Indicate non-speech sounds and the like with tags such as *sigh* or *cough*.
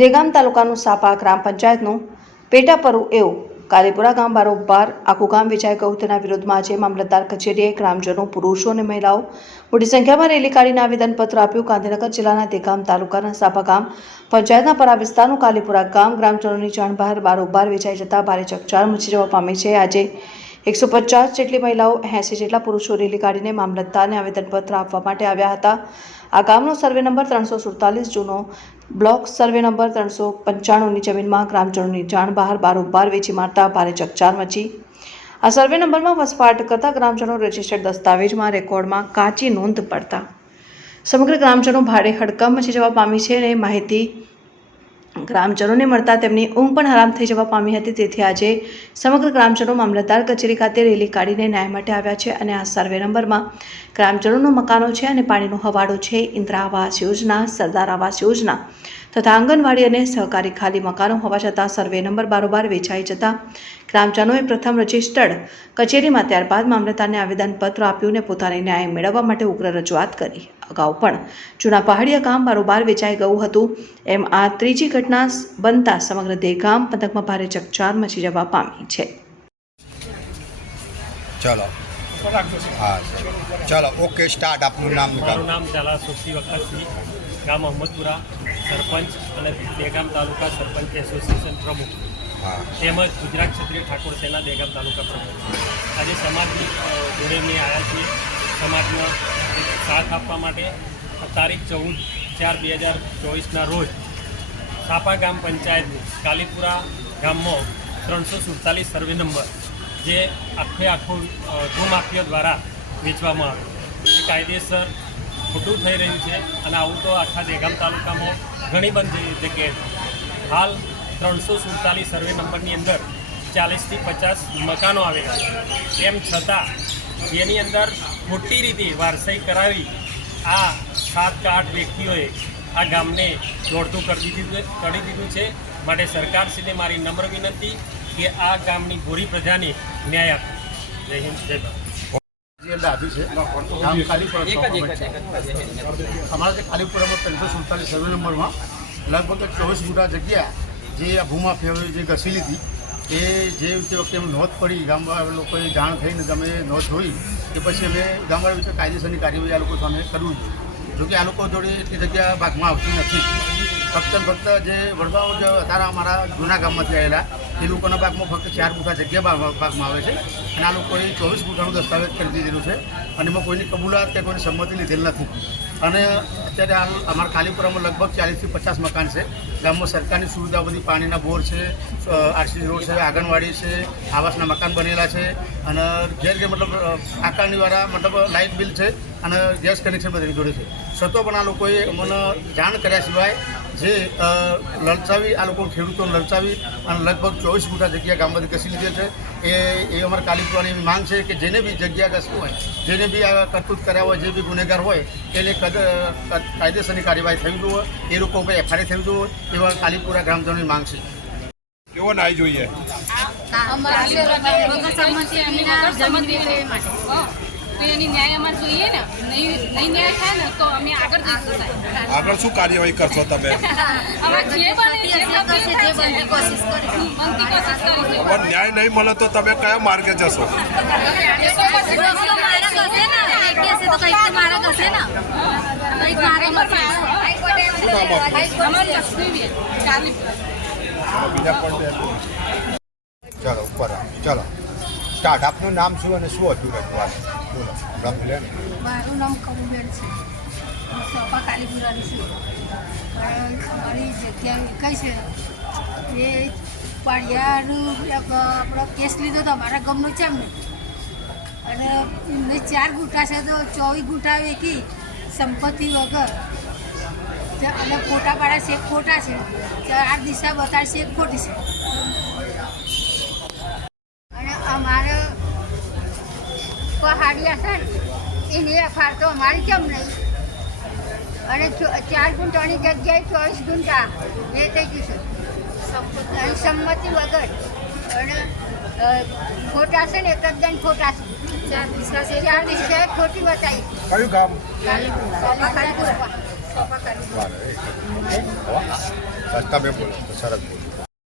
દેગામ તાલુકાનું સાપા ગ્રામ પંચાયતનું પેટાપરુ એવું. કાલીપુરા ગામ બારોબાર આખું ગામ વેચાઈ ગયું. તેના વિરોધમાં આજે મામલતદાર કચેરીએ ગ્રામજનો, પુરુષો અને મહિલાઓ મોટી સંખ્યામાં રેલી કાઢીને આવેદનપત્ર આપ્યું. ગાંધીનગર જિલ્લાના દેગામ તાલુકાના સાપા ગામ પંચાયતના પરા વિસ્તારનું કાલીપુરા ગામ ગ્રામજનોની જાણ બહાર બારોબાર વેચાઈ જતા ભારે ચકચાર મચી જવા પામી છે. આજે એકસો પચાસ જેટલી મહિલાઓ, એંસી જેટલા પુરુષો રેલી કાઢીને મામલતદારને આવેદનપત્ર આપવા માટે આવ્યા હતા. આ ગામનો સર્વે નંબર ત્રણસો સુડતાલીસ, જૂનો બ્લોક સર્વે નંબર ત્રણસો પંચાણુંની જમીનમાં ગ્રામજનોની જાણ બહાર બારોબાર વેચી મારતા ભારે ચકચાર મચી. આ સર્વે નંબરમાં વસવાટ કરતા ગ્રામજનો રજિસ્ટર્ડ દસ્તાવેજમાં રેકોર્ડમાં કાચી નોંધ પડતા. સમગ્ર ગ્રામજનો ભારે હડકંપ મચી જવા પામી છે અને માહિતી ગ્રામજનોને મળતા તેમની ઊંઘ પણ હરામ થઈ જવા પામી હતી. તેથી આજે સમગ્ર ગ્રામજનો મામલતદાર કચેરી ખાતે રેલી કાઢીને ન્યાય માટે આવ્યા છે અને આ સર્વે નંબરમાં ગ્રામજનોનું મકાનો છે અને પાણીનો હવાડો છે. ઇન્દિરા આવાસ યોજના, સરદાર આવાસ યોજના તથા આંગણવાડી અને સહકારી ખાલી મકાનો હોવા છતાં સર્વે નંબર બારોબાર વેચાઈ જતા ગ્રામજનોએ પ્રથમ રજિસ્ટર્ડ કચેરીમાં ત્યારબાદ મામલતદારને આવેદનપત્ર આપ્યું અને પોતાને ન્યાય મેળવવા માટે ઉગ્ર રજૂઆત કરી. અગાઉ પણ જૂના પહાડિયા ગામ બારોબાર વેચાઈ ગયું હતું. એમ આ ત્રીજી ઘટના બનતા સમગ્ર દેગામ પંથકમાં ભારે ચકચાર મચી જવા પામી છે. ચલો. હા ચલો. Okay start. આપનું નામ મારું નામ ચાલા સુખી વખતસિંહ ગામ અહમદપુરા. સરપંચ અને દેગામ તાલુકા સરપંચ એસોસિએશન પ્રમુખ તેમજ ગુજરાત ક્ષત્રિય ઠાકોર સેના દેગામ તાલુકા પ્રમુખ. આજે સમાજની જોડે અમે આવ્યા છીએ. સમાજનો સાથ આપવા માટે તારીખ ચૌદ ચાર બે હજાર ચોવીસના રોજ સાપા ગામ પંચાયતની કાલીપુરા ગામમાં ત્રણસો સુડતાલીસ સર્વે નંબર જે આખે આખો ધૂમ આખીઓ દ્વારા વેચવામાં આવે. એ કાયદેસર ખોટું થઈ રહ્યું છે અને આવું તો આખા દેગામ તાલુકામાં ઘણી બધી જગ્યાએ. હાલ ત્રણસો સુડતાલીસ સર્વે નંબરની અંદર ચાલીસથી પચાસ મકાનો આવેલા છે. તેમ છતાં એની અંદર ખોટી રીતે વારસાઈ કરાવી આ સાત કે આઠ વ્યક્તિઓએ આ ગામને દોડતું કરી દીધું કરી દીધું છે. માટે સરકારશ્રીને મારી નમ્ર વિનંતી કે આ ગામની ગોરી પ્રજાને ન્યાય આપે. જય હિન્દ, જય ભારત. ડાભી છે ગામ કાલીપુરા અમારા જે કાલીપુરામાં ત્રણસો સુડતાલીસ સર્વે નંબરમાં લગભગ ચોવીસ ગુટા જગ્યા જે આ ભૂમાફિયાઓએ જે ઘસી લીધી એ જે વખતે એમ નોંધ પડી ગામવાળા લોકોએ જાણ થઈને તમે નોંધ જોઈ કે પછી અમે ગામવાળા વિશે કાયદેસરની કાર્યવાહી આ લોકો સામે કરવું જોઈએ જોકે આ લોકો જોડે એટલી જગ્યા ભાગમાં આવતી નથી ફક્ત ફક્ત જે વડગાંવ જે અત્યારે અમારા જૂના ગામમાંથી આવેલા, એ લોકોના ભાગમાં ફક્ત ચાર ગુઠા જગ્યા ભાગમાં આવે છે. અને આ લોકોએ ચોવીસ ગુઠાનું દસ્તાવેજ કરી દીધેલું છે. અને એમાં કોઈની કબૂલાત કે કોઈની સંમતિ લીધેલ નથી. અને અત્યારે હાલ અમારા ખાલીપુરામાં લગભગ ચાલીસથી પચાસ મકાન છે. ગામમાં સરકારની સુવિધા બધી પાણીના બોર છે આરસી રોડ છે, આંગણવાડી છે, આવાસના મકાન બનેલા છે. અને ઘેર ઘેર મતલબ આકારણીવાળા મતલબ લાઇટ બિલ છે અને ગેસ કનેક્શન બધી જોડે છે. છતાં પણ આ લોકોએ મને જાણ કર્યા સિવાય જે લલચાવી આ લોકો ખેડૂતોને લલચાવી અને લગભગ ચોવીસ ગુઠા જગ્યા ગામમાંથી ઘસી લીધે છે. એ એ અમારા કાલીપુરાની એવી માંગ છે કે જેને બી જગ્યા ઘસી હોય જેને બી આ કરતૂત કર્યા હોય જે બી ગુનેગાર હોય એને કદ કાયદેસરની કાર્યવાહી થવી જોઈએ. એ લોકો ઉપર એફઆઈઆર થવી જોઈએ એવા કાલીપુરા ગ્રામજનોની માંગ છે. કેવો નાય જોઈએ? તો એની ન્યાય અમારે જોઈએ ને. નહીં નહીં ન્યાય થાય ને તો અમે આગળ જઈશું સાહેબ. આગળ શું કાર્યવાહી કરશો તમે? *laughs* હવે જે બને જે બનતી થાય છે, બનતી કોશિશ કરીશું. પણ ન્યાય નહીં મળે તો તમે કયા માર્ગે જશો? ચાલો ઉપર. ચલો. સ્ટાર્ટ. આપનું નામ શું અને શું હતું રજૂઆત. મારું નામ કબુબેન છે હું સોપા કાલીપુરાની છું પણ અમારી જગ્યા કઈ છે એ પાડિયાનું આપણો કેસ લીધો તો મારા ગામનો એમને અને ચાર ગુટા છે તો ચોવીસ ગુટા વેકી સંપત્તિ વગર અને ફોટા પાડા છે ખોટા છે આ દિશા બતાડશે ખોટી છે અને અમારે પહાડિયા છે ને એની એફઆર તો અમારી કેમ નહીં? અને ચાર ગુંટાની જગ્યાએ ચોવીસ ગુંટા એ થઈ ગયું છે. સંમતિ વગર. અને ખોટા છે ને એક જ દંડ ખોટા છે. ચાર દિશા ખોટી બતાવી. કયું ગામ. બસ તમે બોલો સરસ.